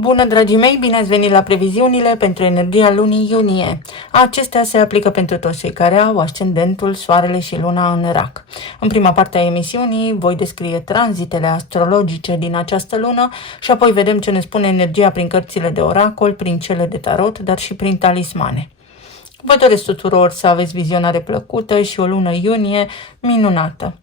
Bună, dragii mei, bine ați venit la previziunile pentru energia lunii iunie. Acestea se aplică pentru toți cei care au ascendentul, soarele și luna în rac. În prima parte a emisiunii voi descrie tranzitele astrologice din această lună și apoi vedem ce ne spune energia prin cărțile de oracol, prin cele de tarot, dar și prin talismane. Vă doresc tuturor să aveți vizionare plăcută și o lună iunie minunată.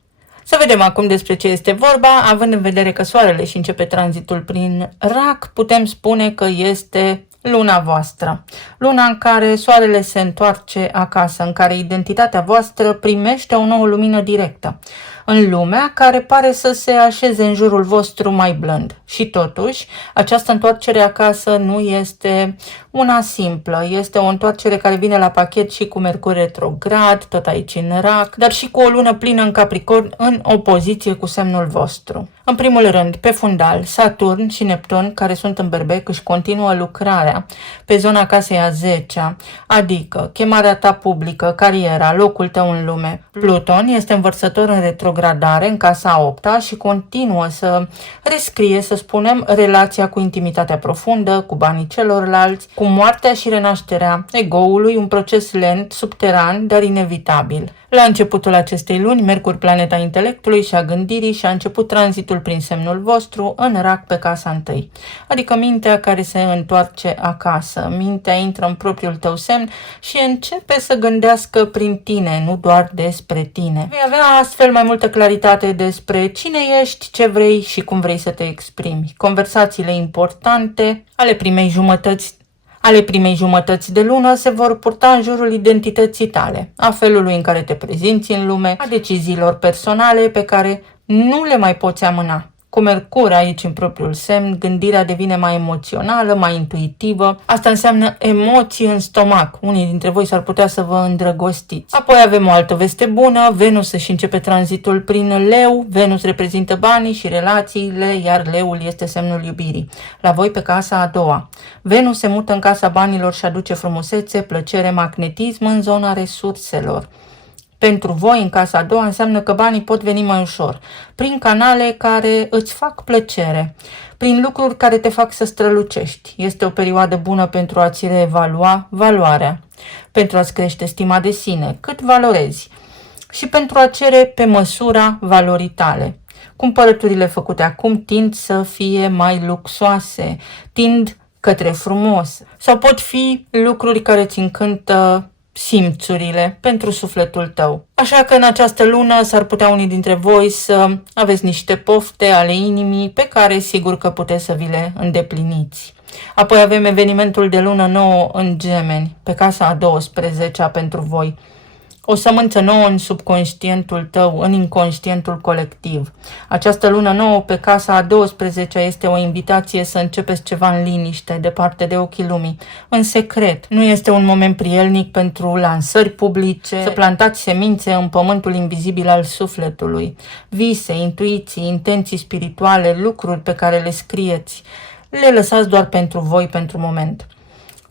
Să vedem acum despre ce este vorba. Având în vedere că soarele și începe tranzitul prin rac, putem spune că este luna voastră. Luna în care soarele se întoarce acasă, în care identitatea voastră primește o nouă lumină directă. În lumea care pare să se așeze în jurul vostru mai blând. Și totuși, această întoarcere acasă nu este una simplă. Este o întoarcere care vine la pachet și cu Mercur retrograd, tot aici în rac, dar și cu o lună plină în Capricorn, în opoziție cu semnul vostru. În primul rând, pe fundal, Saturn și Neptun, care sunt în Berbec, își continuă lucrarea pe zona casei a 10-a, adică chemarea ta publică, cariera, locul tău în lume. Pluton este învărsător în retrogradare în casa a 8-a și continuă să rescrie, să spunem, relația cu intimitatea profundă, cu banii celorlalți, cu moartea și renașterea egoului, un proces lent, subteran, dar inevitabil. La începutul acestei luni, Mercur, planeta intelectului și a gândirii, și a început tranzitul prin semnul vostru în rac pe casa 1, adică mintea care se întoarce acasă. Mintea intră în propriul tău semn și începe să gândească prin tine, nu doar despre tine. Vei avea astfel mai multă claritate despre cine ești, ce vrei și cum vrei să te exprimi. Conversațiile importante ale primei jumătăți de lună se vor purta în jurul identității tale, a felului în care te prezinți în lume, a deciziilor personale pe care nu le mai poți amâna. Cu Mercur aici în propriul semn, gândirea devine mai emoțională, mai intuitivă. Asta înseamnă emoții în stomac. Unii dintre voi s-ar putea să vă îndrăgostiți. Apoi avem o altă veste bună. Venus își începe tranzitul prin Leu. Venus reprezintă banii și relațiile, iar Leul este semnul iubirii. La voi pe casa a 2-a. Venus se mută în casa banilor și aduce frumusețe, plăcere, magnetism în zona resurselor. Pentru voi, în casa a 2-a, înseamnă că banii pot veni mai ușor, prin canale care îți fac plăcere, prin lucruri care te fac să strălucești. Este o perioadă bună pentru a-ți reevalua valoarea, pentru a-ți crește stima de sine, cât valorezi, și pentru a cere pe măsura valorii tale. Cumpărăturile făcute acum tind să fie mai luxoase, tind către frumos, sau pot fi lucruri care îți încântă simțurile pentru sufletul tău. Așa că în această lună s-ar putea unii dintre voi să aveți niște pofte ale inimii pe care sigur că puteți să vi le îndepliniți. Apoi avem evenimentul de lună nouă în Gemeni, pe casa a 12-a pentru voi. O sămânță nouă în subconștientul tău, în inconștientul colectiv. Această lună nouă pe casa a 12-a este o invitație să începeți ceva în liniște, departe de ochii lumii, în secret. Nu este un moment prielnic pentru lansări publice, să plantați semințe în pământul invizibil al sufletului. Vise, intuiții, intenții spirituale, lucruri pe care le scrieți, le lăsați doar pentru voi, pentru moment.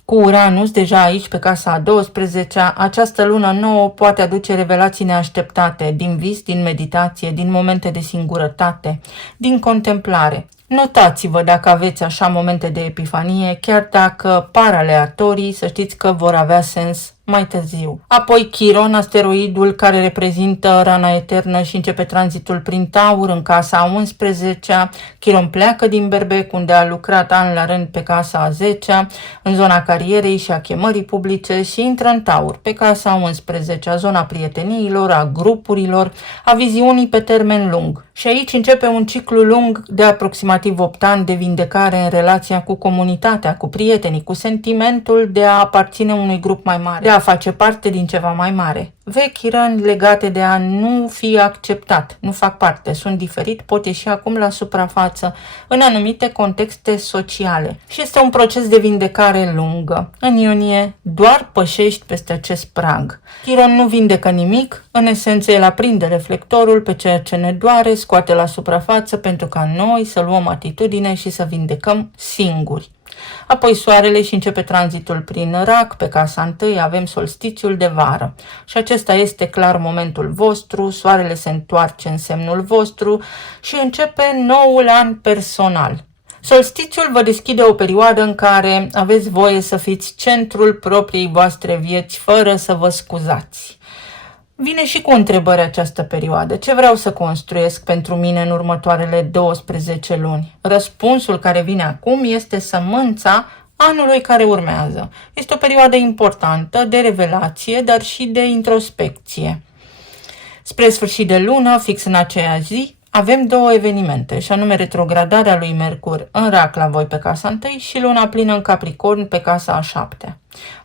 Cu Uranus deja aici pe casa a 12-a, această lună nouă poate aduce revelații neașteptate, din vis, din meditație, din momente de singurătate, din contemplare. Notați-vă dacă aveți așa momente de epifanie, chiar dacă par aleatorii, să știți că vor avea sens mai târziu. Apoi Chiron, asteroidul care reprezintă rana eternă și începe tranzitul prin Taur în casa a 11-a. Chiron pleacă din Berbec, unde a lucrat an la rând pe casa a 10-a, în zona carierei și a chemării publice, și intră în Taur, pe casa a 11-a, zona prieteniilor, a grupurilor, a viziunii pe termen lung. Și aici începe un ciclu lung de aproximativ 8 ani de vindecare în relația cu comunitatea, cu prietenii, cu sentimentul de a aparține unui grup mai mare, de a face parte din ceva mai mare. Vechi răni legate de a nu fi acceptat, nu fac parte, sunt diferit, pot ieși acum la suprafață în anumite contexte sociale. Și este un proces de vindecare lungă. În iunie doar pășești peste acest prag. Chiron nu vindecă nimic, în esență el aprinde reflectorul pe ceea ce ne doare, scoate la suprafață pentru ca noi să luăm atitudine și să vindecăm singuri. Apoi soarele și începe tranzitul prin rac, pe casa 1 avem solstițiul de vară. Și acesta este clar momentul vostru, soarele se întoarce în semnul vostru și începe noul an personal. Solstițiul vă deschide o perioadă în care aveți voie să fiți centrul propriei voastre vieți fără să vă scuzați. Vine și cu întrebări această perioadă. Ce vreau să construiesc pentru mine în următoarele 12 luni? Răspunsul care vine acum este sămânța anului care urmează. Este o perioadă importantă de revelație, dar și de introspecție. Spre sfârșit de lună, fix în aceea zi, avem două evenimente, și anume retrogradarea lui Mercur în Rac la voi pe casa 1 și luna plină în Capricorn pe casa a 7-a.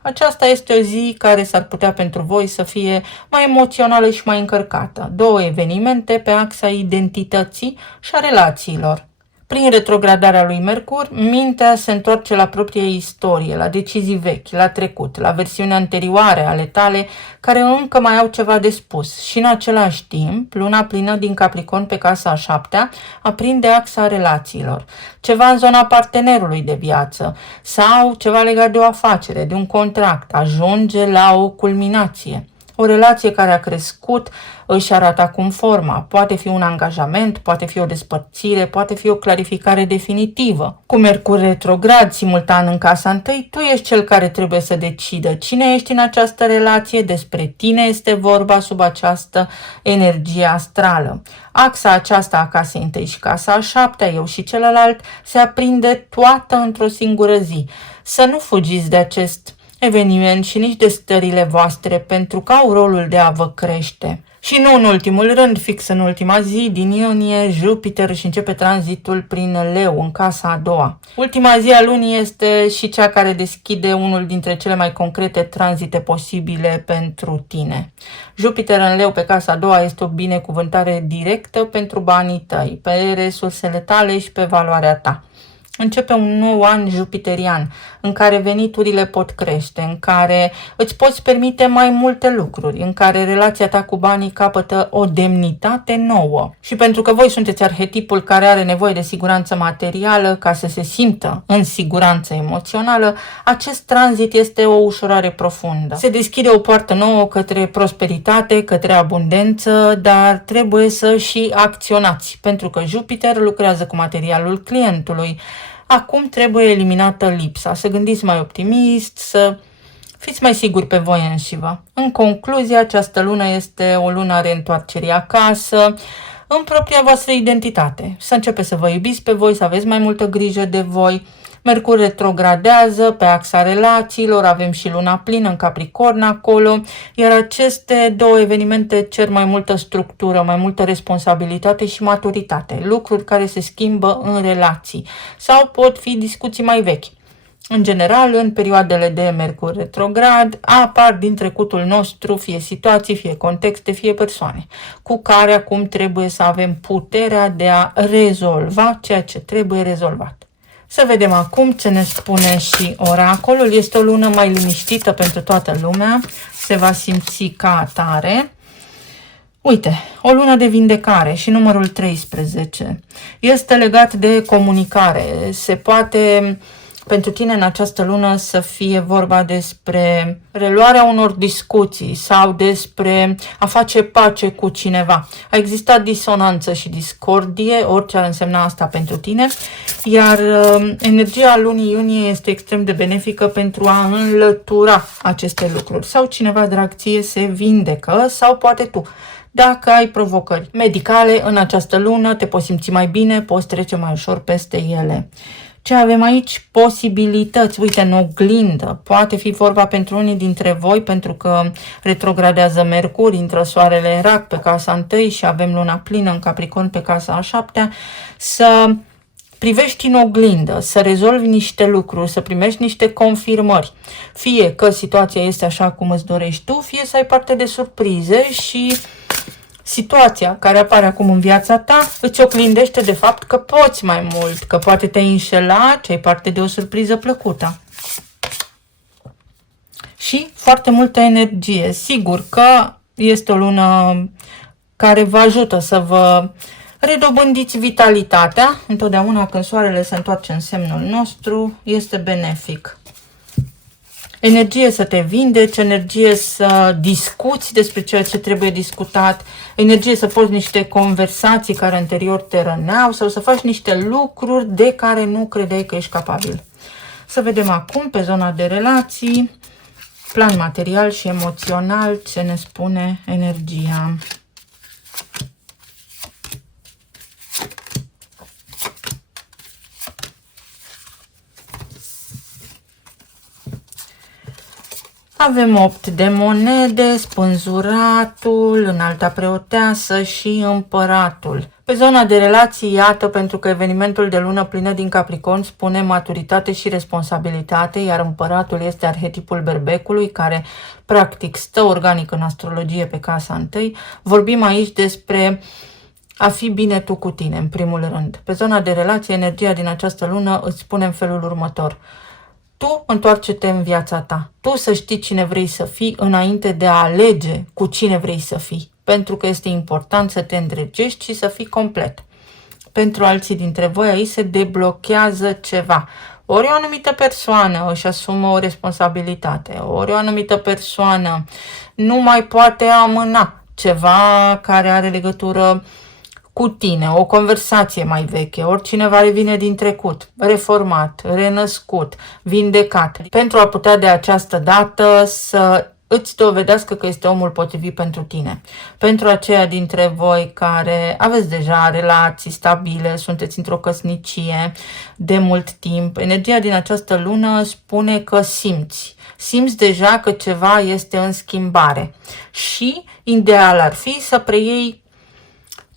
Aceasta este o zi care s-ar putea pentru voi să fie mai emoțională și mai încărcată. Două evenimente pe axa identității și a relațiilor. Prin retrogradarea lui Mercur, mintea se întoarce la propria istorie, la decizii vechi, la trecut, la versiuni anterioare ale tale care încă mai au ceva de spus. Și în același timp, luna plină din Capricorn pe casa a 7-a aprinde axa relațiilor. Ceva în zona partenerului de viață sau ceva legat de o afacere, de un contract, ajunge la o culminație. O relație care a crescut își arată acum forma. Poate fi un angajament, poate fi o despărțire, poate fi o clarificare definitivă. Cu Mercur retrograd simultan în casa 1, tu ești cel care trebuie să decidă cine ești în această relație, despre tine este vorba sub această energie astrală. Axa aceasta a casei 1 și casa a 7-a, eu și celălalt, se aprinde toată într-o singură zi. Să nu fugiți de acest eveniment și nici de stările voastre, pentru că au rolul de a vă crește. Și nu în ultimul rând, fix în ultima zi din iunie, Jupiter își începe tranzitul prin Leu, în casa a 2-a. Ultima zi a lunii este și cea care deschide unul dintre cele mai concrete tranzite posibile pentru tine. Jupiter în Leu pe casa a 2-a este o binecuvântare directă pentru banii tăi, pe resursele tale și pe valoarea ta. Începe un nou an jupiterian, în care veniturile pot crește, în care îți poți permite mai multe lucruri, în care relația ta cu banii capătă o demnitate nouă. Și pentru că voi sunteți arhetipul care are nevoie de siguranță materială ca să se simtă în siguranță emoțională, acest tranzit este o ușurare profundă. Se deschide o poartă nouă către prosperitate, către abundență, dar trebuie să și acționați, pentru că Jupiter lucrează cu materialul clientului. Acum trebuie eliminată lipsa, să gândiți mai optimist, să fiți mai siguri pe voi înșivă. În concluzie, această lună este o lună a reîntoarcerii acasă, în propria voastră identitate. Să începeți să vă iubiți pe voi, să aveți mai multă grijă de voi. Mercur retrogradează pe axa relațiilor, avem și luna plină în Capricorn acolo, iar aceste două evenimente cer mai multă structură, mai multă responsabilitate și maturitate, lucruri care se schimbă în relații sau pot fi discuții mai vechi. În general, în perioadele de Mercur retrograd, apar din trecutul nostru fie situații, fie contexte, fie persoane, cu care acum trebuie să avem puterea de a rezolva ceea ce trebuie rezolvat. Să vedem acum ce ne spune și oracolul. Este o lună mai liniștită pentru toată lumea, se va simți ca atare. Uite, o lună de vindecare și numărul 13. Este legat de comunicare. Se poate pentru tine în această lună să fie vorba despre reluarea unor discuții sau despre a face pace cu cineva. A existat disonanță și discordie, orice ar însemna asta pentru tine, iar energia lunii iunie este extrem de benefică pentru a înlătura aceste lucruri. Sau cineva drag ție se vindecă sau poate tu. Dacă ai provocări medicale în această lună, te poți simți mai bine, poți trece mai ușor peste ele. Ce avem aici? Posibilități. Uite, în oglindă. Poate fi vorba pentru unii dintre voi, pentru că retrogradează Mercur, intră soarele în Rac pe casa 1 și avem luna plină în Capricorn pe casa a 7-a, să privești în oglindă, să rezolvi niște lucruri, să primești niște confirmări. Fie că situația este așa cum îți dorești tu, fie să ai parte de surprize și situația care apare acum în viața ta îți oglindește de fapt că poți mai mult, că poate te-ai înșelat, ce ai parte de o surpriză plăcută. Și foarte multă energie. Sigur că este o lună care vă ajută să vă redobândiți vitalitatea. Întotdeauna când soarele se întoarce în semnul nostru, este benefic. energie să te vindeci, energie să discuți despre ceea ce trebuie discutat, energie să poți niște conversații care anterior te răneau sau să faci niște lucruri de care nu credeai că ești capabil. Să vedem acum pe zona de relații, plan material și emoțional, ce ne spune energia. Avem 8 de monede, spânzuratul, înalta preoteasă și împăratul. Pe zona de relații, iată, pentru că evenimentul de lună plină din Capricorn spune maturitate și responsabilitate, iar împăratul este arhetipul berbecului, care practic stă organic în astrologie pe casa întâi. Vorbim aici despre a fi bine tu cu tine, în primul rând. Pe zona de relație, energia din această lună îți spune în felul următor. Tu întoarce-te în viața ta. Tu să știi cine vrei să fii înainte de a alege cu cine vrei să fii. Pentru că este important să te îndrăgești și să fii complet. Pentru alții dintre voi aici se deblochează ceva. Ori o anumită persoană își asumă o responsabilitate, ori o anumită persoană nu mai poate amâna ceva care are legătură cu tine, o conversație mai veche, ori cineva revine din trecut, reformat, renăscut, vindecat, pentru a putea de această dată să îți dovedească că este omul potrivit pentru tine. Pentru aceia dintre voi care aveți deja relații stabile, sunteți într-o căsnicie de mult timp, energia din această lună spune că simți deja că ceva este în schimbare și ideal ar fi să preiei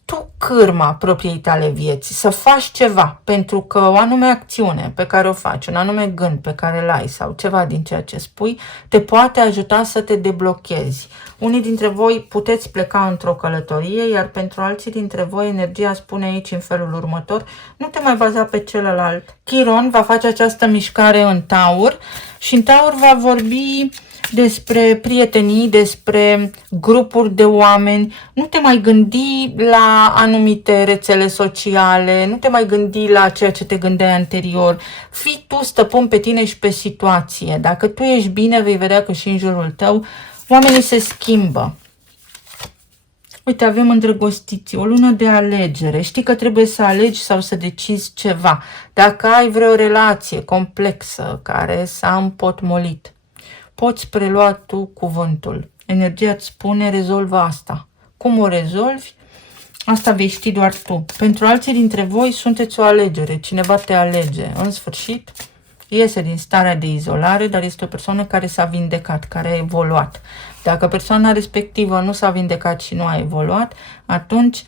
tu cârma propriei tale vieți, să faci ceva, pentru că o anume acțiune pe care o faci, un anume gând pe care îl ai sau ceva din ceea ce spui, te poate ajuta să te deblochezi. Unii dintre voi puteți pleca într-o călătorie, iar pentru alții dintre voi energia spune aici în felul următor, nu te mai baza pe celălalt. Chiron va face această mișcare în Taur și în Taur va vorbi despre prietenii, despre grupuri de oameni. Nu te mai gândi la anumite rețele sociale, nu te mai gândi la ceea ce te gândeai anterior. Fii tu stăpân pe tine și pe situație. Dacă tu ești bine, vei vedea că și în jurul tău oamenii se schimbă. Uite, avem îndrăgostiți, o lună de alegere. Știi că trebuie să alegi sau să decizi ceva. Dacă ai vreo relație complexă care s-a împotmolit, poți prelua tu cuvântul. Energia îți spune, rezolvă asta. Cum o rezolvi? Asta vei ști doar tu. Pentru alții dintre voi sunteți o alegere. Cineva te alege. În sfârșit, iese din starea de izolare, dar este o persoană care s-a vindecat, care a evoluat. Dacă persoana respectivă nu s-a vindecat și nu a evoluat, atunci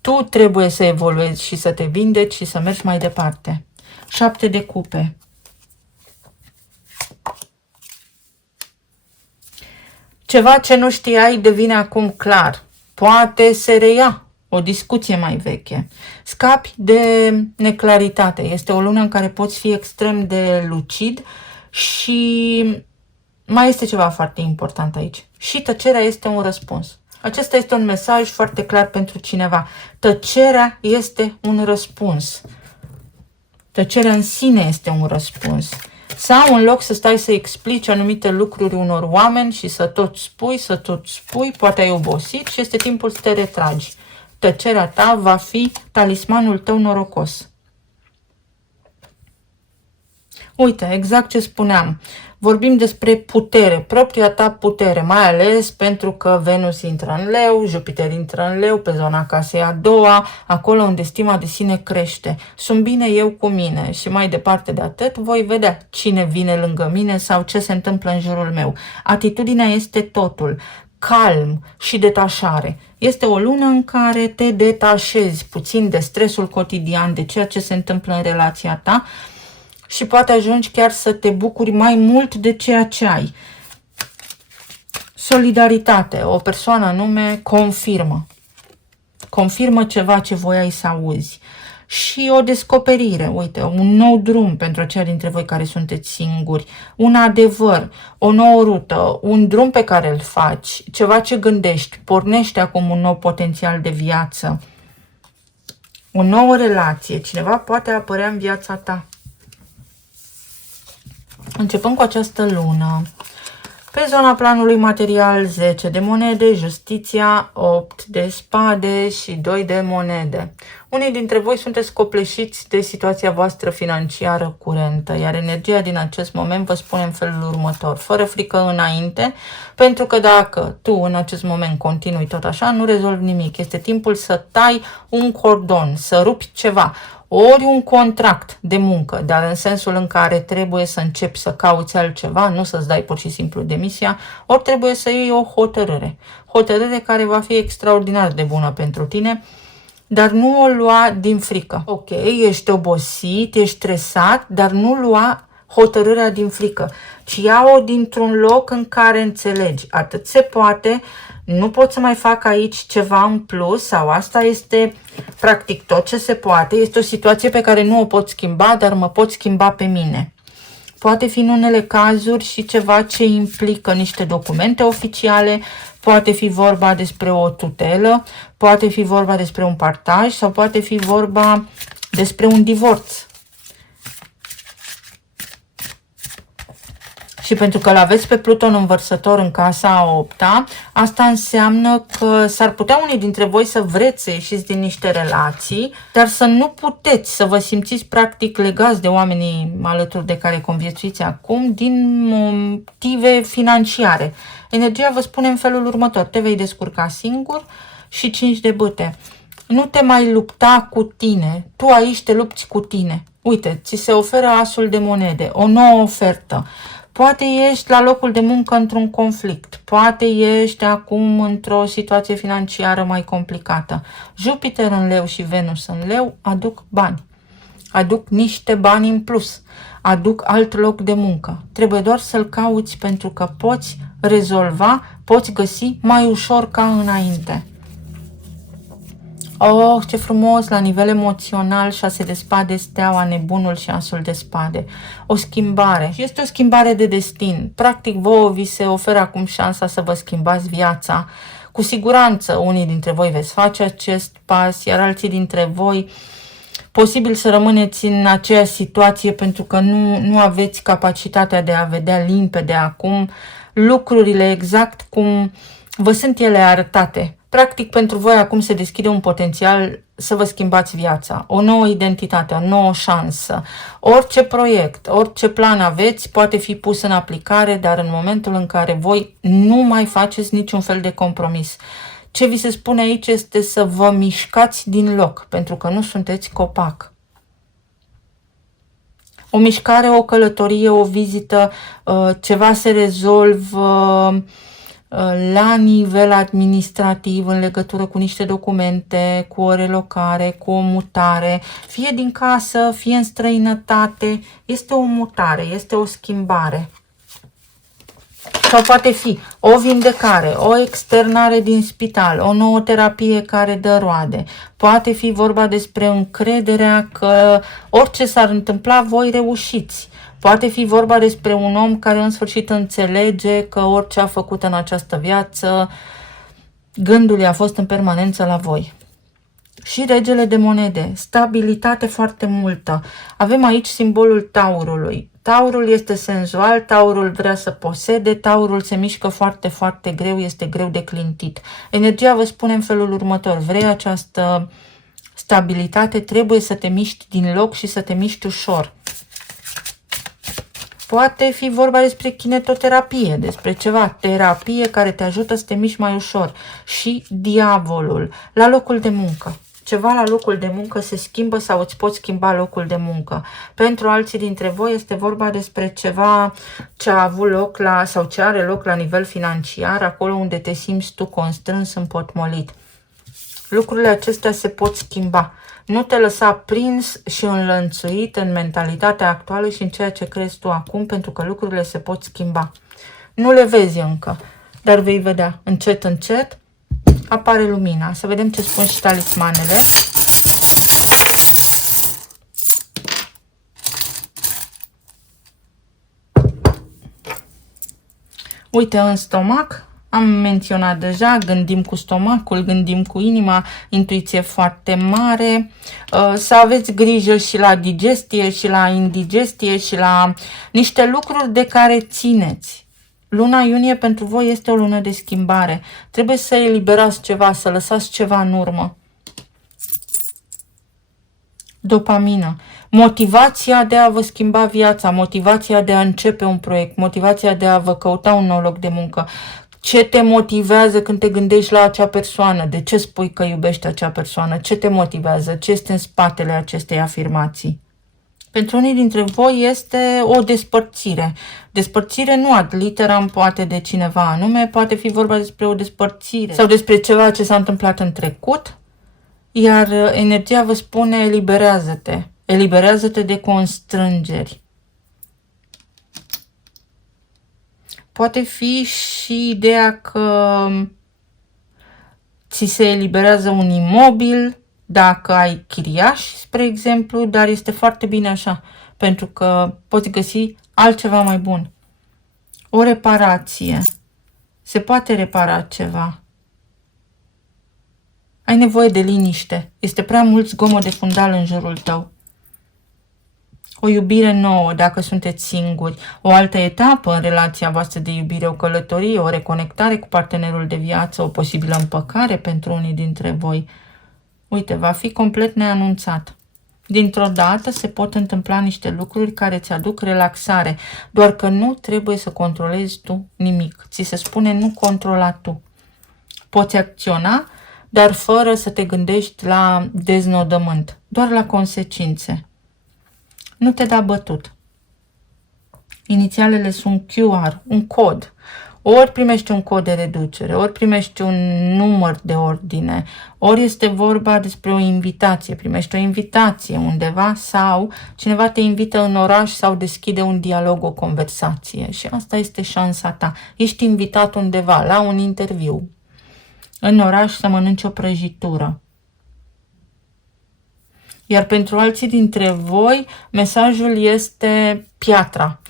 tu trebuie să evoluezi și să te vindeci și să mergi mai departe. 7 de cupe. Ceva ce nu știai devine acum clar. Poate se reia o discuție mai veche. Scapi de neclaritate. Este o lună în care poți fi extrem de lucid și mai este ceva foarte important aici. Și tăcerea este un răspuns. Acesta este un mesaj foarte clar pentru cineva. Tăcerea este un răspuns. Tăcerea în sine este un răspuns. Sau în loc să stai să explici anumite lucruri unor oameni și să tot spui, poate ai obosit și este timpul să te retragi. Tăcerea ta va fi talismanul tău norocos. Uite, exact ce spuneam. Vorbim despre putere, propria ta putere, mai ales pentru că Venus intră în Leu, Jupiter intră în Leu, pe zona casei a doua, acolo unde stima de sine crește. Sunt bine eu cu mine și mai departe de atât voi vedea cine vine lângă mine sau ce se întâmplă în jurul meu. Atitudinea este totul. Calm și detașare. Este o lună în care te detașezi puțin de stresul cotidian, de ceea ce se întâmplă în relația ta, și poate ajungi chiar să te bucuri mai mult de ceea ce ai. Solidaritate. O persoană anume confirmă. Confirmă ceva ce voiai să auzi. Și o descoperire. Uite, un nou drum pentru aceia dintre voi care sunteți singuri. Un adevăr, o nouă rută, un drum pe care îl faci, ceva ce gândești. Pornește acum un nou potențial de viață. O nouă relație. Cineva poate apărea în viața ta. Începând cu această lună, pe zona planului material 10 de monede, justiția, 8 de spade și 2 de monede. Unii dintre voi sunteți copleșiți de situația voastră financiară curentă, iar energia din acest moment vă spune în felul următor: fără frică înainte, pentru că dacă tu în acest moment continui tot așa, nu rezolvi nimic. Este timpul să tai un cordon, să rupi ceva, ori un contract de muncă, dar în sensul în care trebuie să începi să cauți altceva, nu să-ți dai pur și simplu demisia, ori trebuie să iei o hotărâre. Hotărâre care va fi extraordinar de bună pentru tine, dar nu o lua din frică. Ok, ești obosit, ești stresat, dar nu lua hotărârea din frică, ci ia-o dintr-un loc în care înțelegi. Atât se poate, nu pot să mai fac aici ceva în plus, sau asta este practic tot ce se poate. Este o situație pe care nu o pot schimba, dar mă pot schimba pe mine. Poate fi în unele cazuri și ceva ce implică niște documente oficiale, poate fi vorba despre o tutelă, poate fi vorba despre un partaj sau poate fi vorba despre un divorț. Și pentru că l-aveți pe Pluton învărsător în casa a 8-a, asta înseamnă că s-ar putea unii dintre voi să vreți să ieșiți din niște relații, dar să nu puteți, să vă simțiți practic legați de oamenii alături de care conviețuiți acum din motive financiare. Energia vă spune în felul următor: te vei descurca singur și 5 de bâte. Nu te mai lupta cu tine, tu aici te lupți cu tine. Uite, ți se oferă asul de monede, o nouă ofertă. Poate ești la locul de muncă într-un conflict, poate ești acum într-o situație financiară mai complicată. Jupiter în leu și Venus în leu aduc bani, aduc niște bani în plus, aduc alt loc de muncă. Trebuie doar să-l cauți pentru că poți rezolva, poți găsi mai ușor ca înainte. Oh, ce frumos, la nivel emoțional, 6 de spade, steaua, nebunul și asul de spade. O schimbare. Și este o schimbare de destin. Practic, vouă vi se oferă acum șansa să vă schimbați viața. Cu siguranță, unii dintre voi veți face acest pas, iar alții dintre voi posibil să rămâneți în aceeași situație pentru că nu aveți capacitatea de a vedea limpede acum lucrurile exact cum vă sunt ele arătate. Practic, pentru voi acum se deschide un potențial să vă schimbați viața, o nouă identitate, o nouă șansă. Orice proiect, orice plan aveți poate fi pus în aplicare, dar în momentul în care voi nu mai faceți niciun fel de compromis. Ce vi se spune aici este să vă mișcați din loc, pentru că nu sunteți copac. O mișcare, o călătorie, o vizită, ceva se rezolvă la nivel administrativ în legătură cu niște documente, cu o relocare, cu o mutare, fie din casă, fie în străinătate. Este o mutare, este o schimbare. Sau poate fi o vindecare, o externare din spital, o nouă terapie care dă roade. Poate fi vorba despre încrederea că orice s-ar întâmpla, voi reușiți. Poate fi vorba despre un om care în sfârșit înțelege că orice a făcut în această viață, gândul i-a fost în permanență la voi. Și regele de monede, stabilitate foarte multă. Avem aici simbolul taurului. Taurul este senzual, taurul vrea să posede, taurul se mișcă foarte, foarte greu, este greu de clintit. Energia vă spune în felul următor: vrei această stabilitate, trebuie să te miști din loc și să te miști ușor. Poate fi vorba despre kinetoterapie, despre ceva, terapie care te ajută să te miști mai ușor. Și diavolul, la locul de muncă. Ceva la locul de muncă se schimbă sau îți poți schimba locul de muncă. Pentru alții dintre voi este vorba despre ceva ce a avut loc sau ce are loc la nivel financiar, acolo unde te simți tu constrâns, împotmolit. Lucrurile acestea se pot schimba. Nu te lăsa prins și înlănțuit în mentalitatea actuală și în ceea ce crezi tu acum, pentru că lucrurile se pot schimba. Nu le vezi încă, dar vei vedea. Încet, încet apare lumina. Să vedem ce spun și talismanele. Uite, în stomac Am menționat deja, gândim cu stomacul, gândim cu inima, intuiție foarte mare, să aveți grijă și la digestie și la indigestie și la niște lucruri de care țineți. Luna iunie pentru voi este o lună de schimbare. Trebuie să eliberați ceva, să lăsați ceva în urmă. Dopamină. Motivația de a vă schimba viața, motivația de a începe un proiect, motivația de a vă căuta un nou loc de muncă. Ce te motivează când te gândești la acea persoană? De ce spui că iubești acea persoană? Ce te motivează? Ce este în spatele acestei afirmații? Pentru unii dintre voi este o despărțire. Despărțire nu ad literam, poate de cineva anume, poate fi vorba despre o despărțire sau despre ceva ce s-a întâmplat în trecut, iar energia vă spune eliberează-te. Eliberează-te de constrângeri. Poate fi și ideea că ți se eliberează un imobil dacă ai chiriași, spre exemplu, dar este foarte bine așa, pentru că poți găsi altceva mai bun. O reparație. Se poate repara ceva. Ai nevoie de liniște. Este prea mult zgomot de fundal în jurul tău. O iubire nouă, dacă sunteți singuri, o altă etapă în relația voastră de iubire, o călătorie, o reconectare cu partenerul de viață, o posibilă împăcare pentru unii dintre voi. Uite, va fi complet neanunțat. Dintr-o dată se pot întâmpla niște lucruri care îți aduc relaxare, doar că nu trebuie să controlezi tu nimic. Ți se spune nu controla tu. Poți acționa, dar fără să te gândești la deznodământ, doar la consecințe. Nu te da bătut. Inițialele sunt QR, un cod. Ori primești un cod de reducere, ori primești un număr de ordine, ori este vorba despre o invitație, primești o invitație undeva sau cineva te invită în oraș sau deschide un dialog, o conversație și asta este șansa ta. Ești invitat undeva, la un interviu, în oraș să mănânci o prăjitură. Iar pentru alții dintre voi, mesajul este piatra.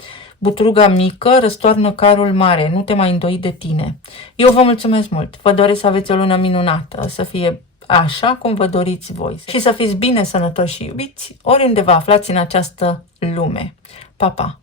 Butruga mică răstoarnă carul mare, nu te mai îndoi de tine. Eu vă mulțumesc mult, vă doresc să aveți o lună minunată, să fie așa cum vă doriți voi și să fiți bine, sănătoși și iubiți oriunde vă aflați în această lume. Pa, pa!